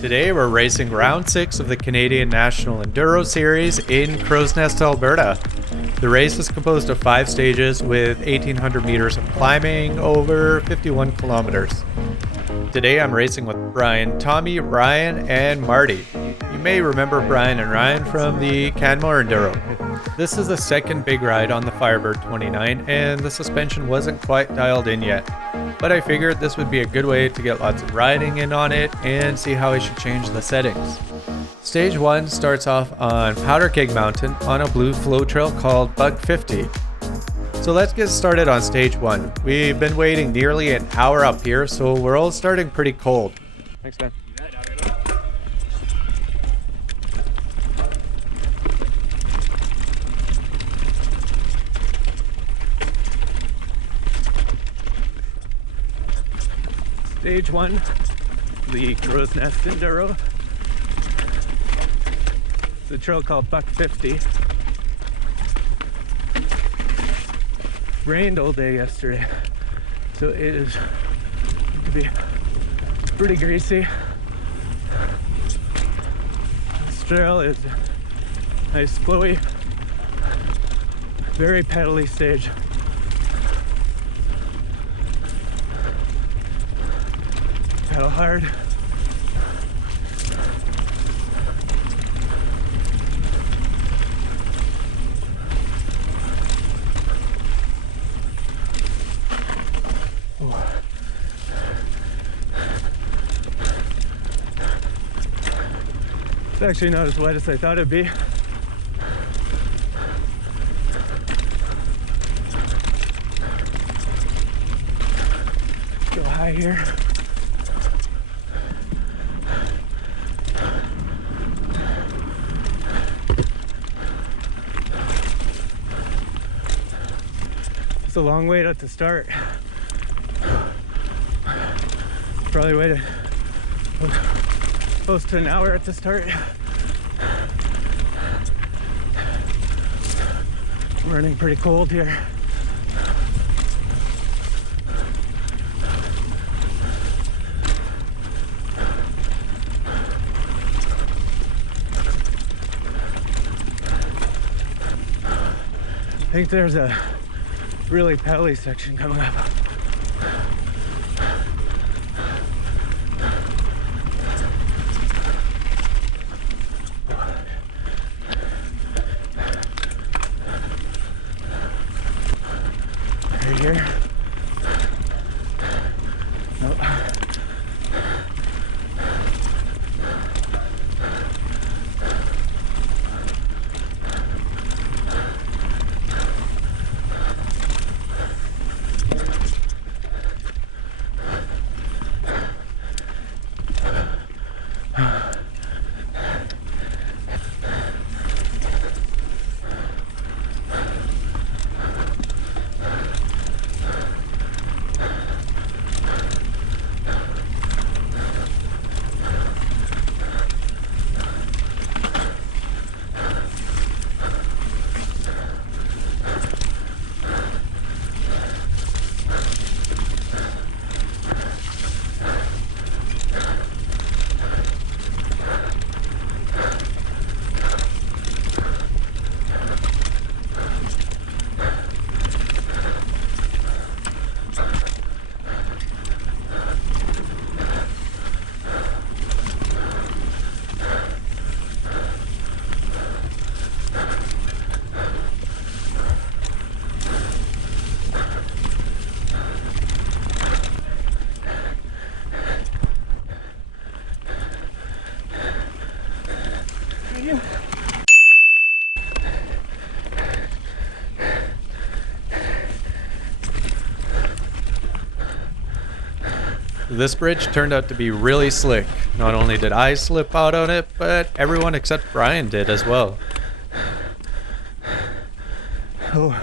Today we're racing round 6 of the Canadian National Enduro Series in Crowsnest, Alberta. The race is composed of 5 stages with 1,800 meters of climbing over 51 kilometers. Today I'm racing with Bryan, Tommy, Ryan, and Marty. You may remember Bryan and Ryan from the Canadian Enduro. This is the second big ride on the Firebird 29 and the suspension wasn't quite dialed in yet. But I figured this would be a good way to get lots of riding in on it and see how I should change the settings. Stage 1 starts off on Powerkeg Mountain on a blue flow trail called Bug 50. So let's get started on stage 1. We've been waiting nearly an hour up here, so we're all starting pretty cold. Thanks, man. Stage 1, the Crowsnest Enduro. It's a trail called Buck 50. Rained all day yesterday, so it is going to be pretty greasy. This trail is a nice, flowy, very pedally stage. Pedal hard. It's actually not as wet as I thought it'd be. Go high here. It's a long wait at the start. Probably waited close to an hour at the start. Running pretty cold here. I think there's a really pedally section coming up. Right here. Nope. This bridge turned out to be really slick. Not only did I slip out on it, but everyone except Bryan did as well. Oh.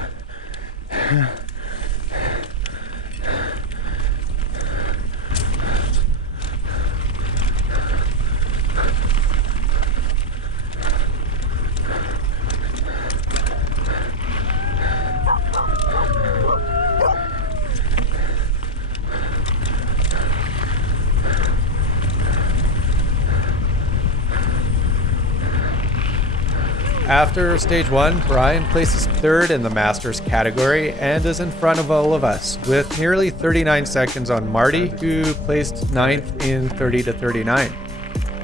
After stage 1, Bryan places 3rd in the Masters category and is in front of all of us, with nearly 39 seconds on Marty, who placed 9th in 30 to 39.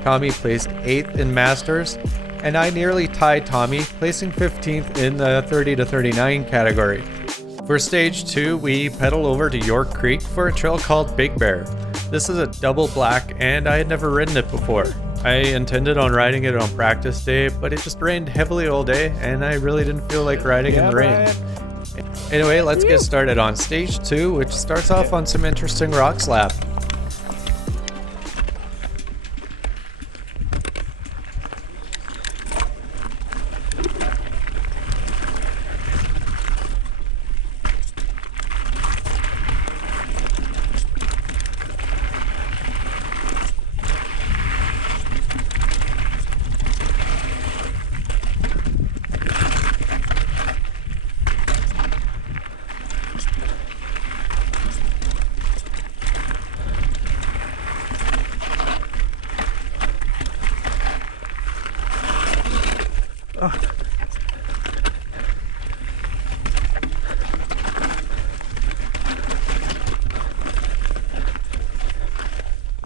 Tommy placed 8th in Masters, and I nearly tied Tommy, placing 15th in the 30 to 39 category. For stage 2, we pedal over to York Creek for a trail called Big Bear. This is a double black, and I had never ridden it before. I intended on riding it on practice day, but it just rained heavily all day, and I really didn't feel like riding in the rain. Anyway, let's get started on stage 2, which starts off on some interesting rock slab.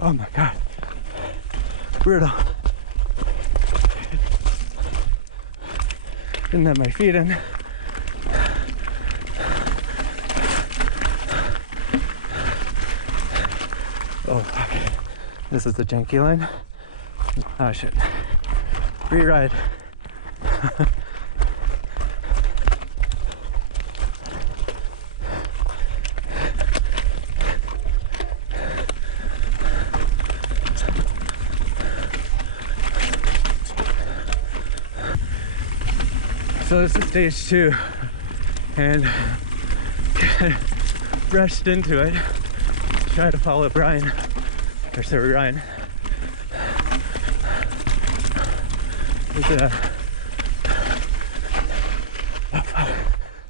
Oh my god, brutal. Didn't have my feet in. Oh fuck, this is the janky line. Oh shit, re-ride. So this is stage 2, and rushed into it. Try to follow Bryan, or sorry, Ryan.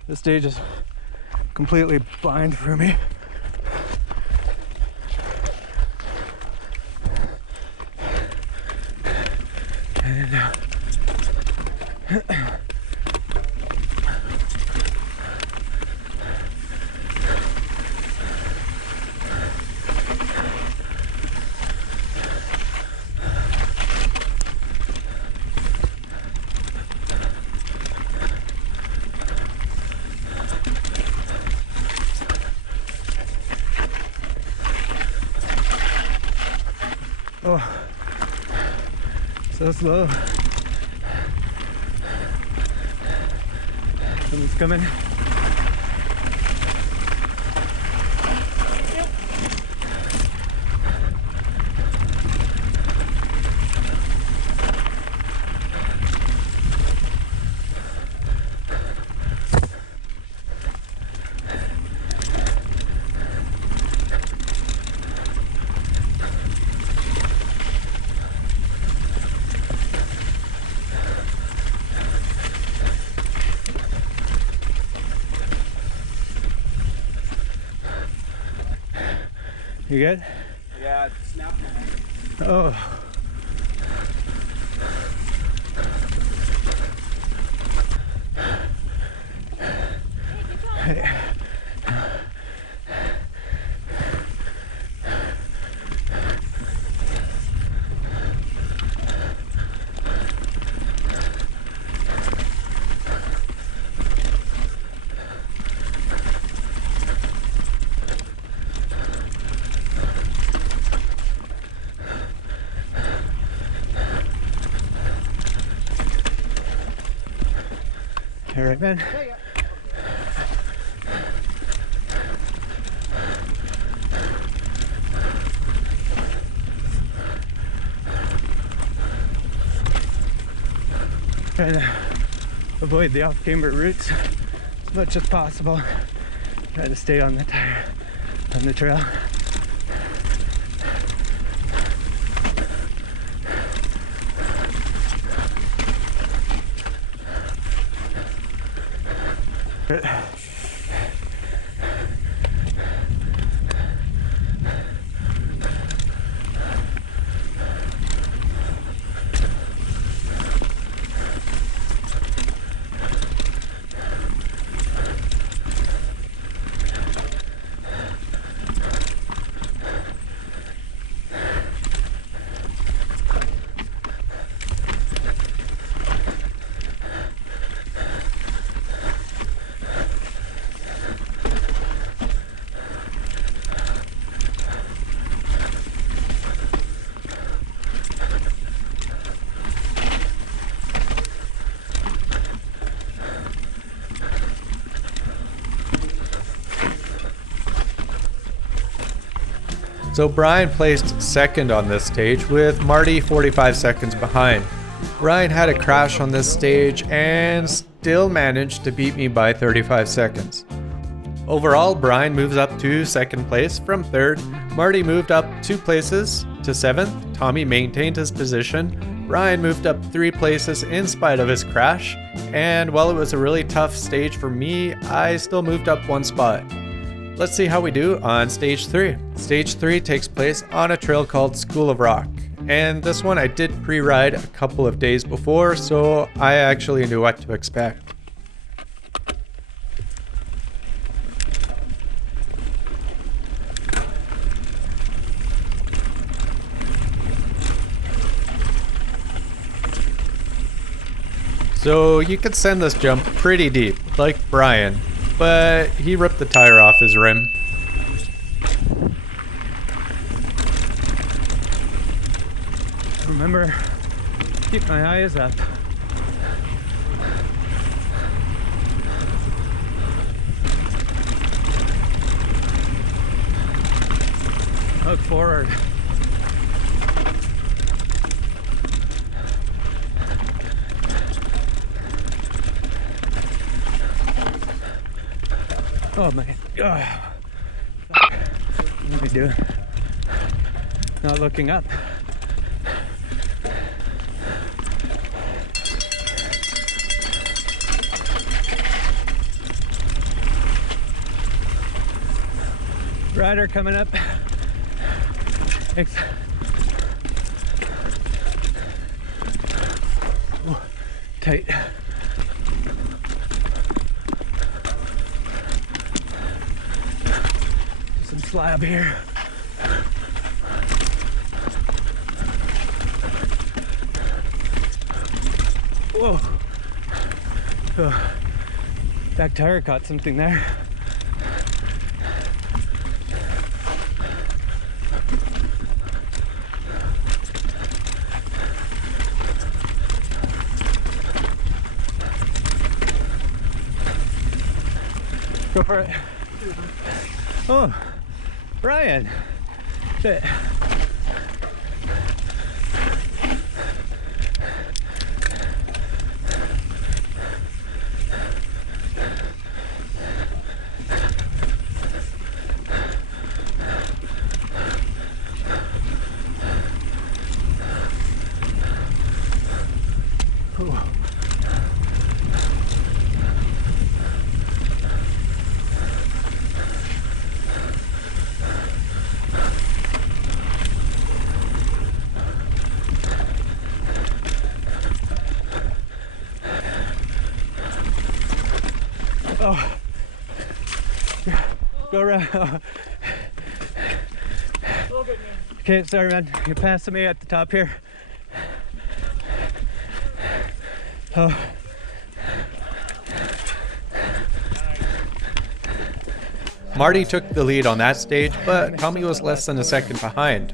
This stage is completely blind for me. And oh, so slow. Someone's coming. You good? Yeah, it snapped my head. Oh. Hey. All right, man. Yeah. Trying to avoid the off-camber routes as much as possible. Try to stay on the tire, on the trail. So Bryan placed second on this stage with Marty 45 seconds behind. Bryan had a crash on this stage and still managed to beat me by 35 seconds. Overall, Bryan moves up to second place from third. Marty moved up 2 places to 7th. Tommy maintained his position. Bryan moved up 3 places in spite of his crash. And while it was a really tough stage for me, I still moved up 1 spot. Let's see how we do on stage 3. Stage 3 takes place on a trail called School of Rock. And this one I did pre-ride a couple of days before, so I actually knew what to expect. So you could send this jump pretty deep, like Bryan, but he ripped the tire off his rim. Remember, keep my eyes up. Look forward. Oh my God. What am I doing? Not looking up. Rider coming up. Ooh, tight. Some slab here. Whoa. Oh, back tire caught something there. Go for it. Oh, Bryan. Shit. Ooh. Oh, go around. Okay, sorry, man. You're passing me at the top here. Oh. Marty took the lead on that stage, but Tommy was less than a second behind.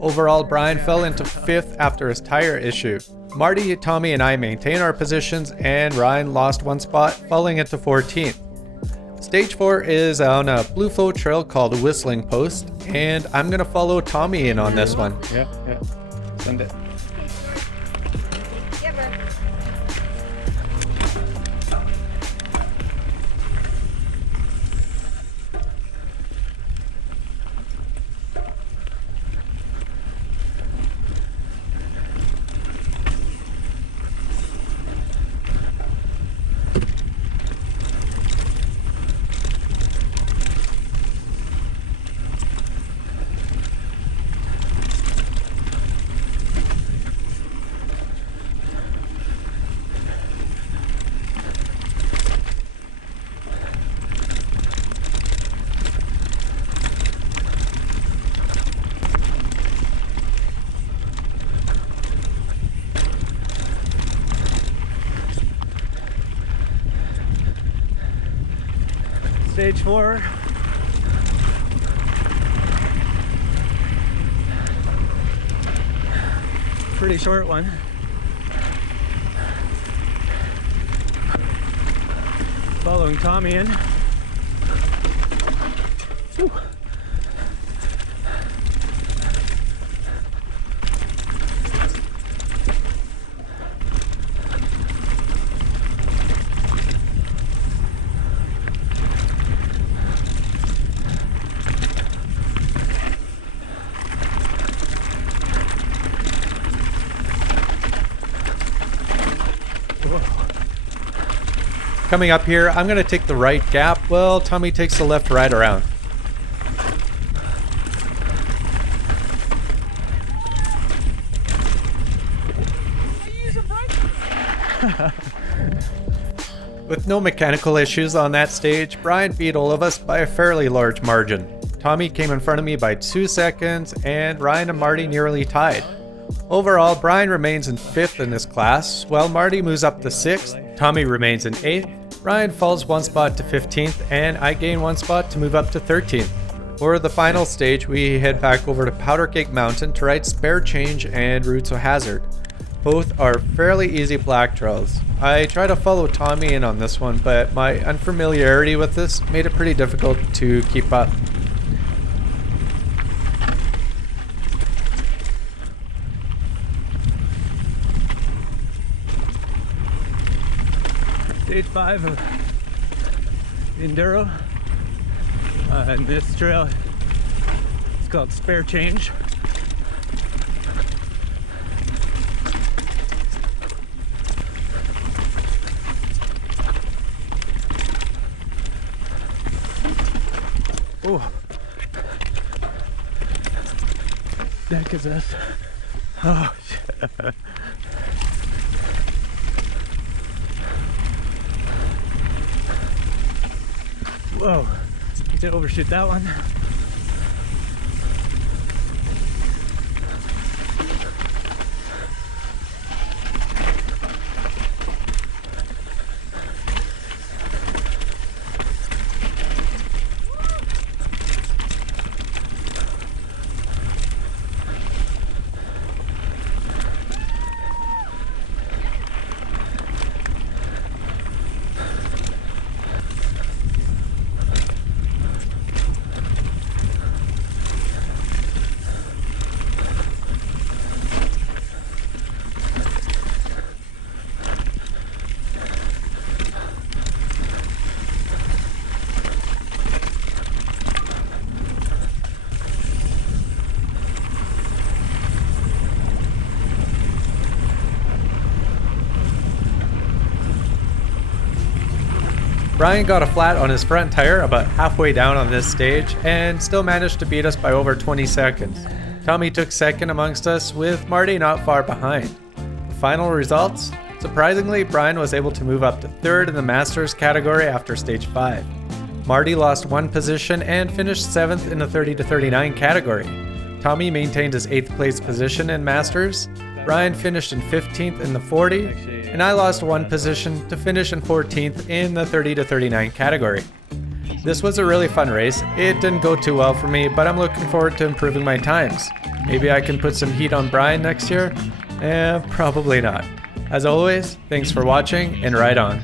Overall, Bryan fell into 5th after his tire issue. Marty, Tommy, and I maintained our positions, and Ryan lost 1 spot, falling into 14th. Stage 4 is on a blue flow trail called Whistling Post, and I'm gonna follow Tommy in on this one. Yeah. Send it. Yeah, bro. Stage 4. Pretty short one. Following Tommy in. Whew. Coming up here, I'm going to take the right gap while Tommy takes the left right around. With no mechanical issues on that stage, Bryan beat all of us by a fairly large margin. Tommy came in front of me by 2 seconds, and Ryan and Marty nearly tied. Overall, Bryan remains in 5th in this class, while Marty moves up to 6th, Tommy remains in 8th, Ryan falls 1 spot to 15th, and I gain 1 spot to move up to 13th. For the final stage, we head back over to Powerkeg Mountain to ride Spare Change and Roots of Hazard. Both are fairly easy black trails. I try to follow Tommy in on this one, but my unfamiliarity with this made it pretty difficult to keep up. Stage 5 of Enduro, and this trail is called Spare Change. Oh, that is us. Oh, shit. Whoa, you did overshoot that one. Bryan got a flat on his front tire about halfway down on this stage and still managed to beat us by over 20 seconds. Tommy took second amongst us, with Marty not far behind. The final results? Surprisingly, Bryan was able to move up to 3rd in the Masters category after stage 5. Marty lost 1 position and finished 7th in the 30 to 39 category. Tommy maintained his 8th place position in Masters. Bryan finished in 15th in the 40, and I lost 1 position to finish in 14th in the 30 to 39 category. This was a really fun race. It didn't go too well for me, but I'm looking forward to improving my times. Maybe I can put some heat on Bryan next year? Probably not. As always, thanks for watching, and ride on.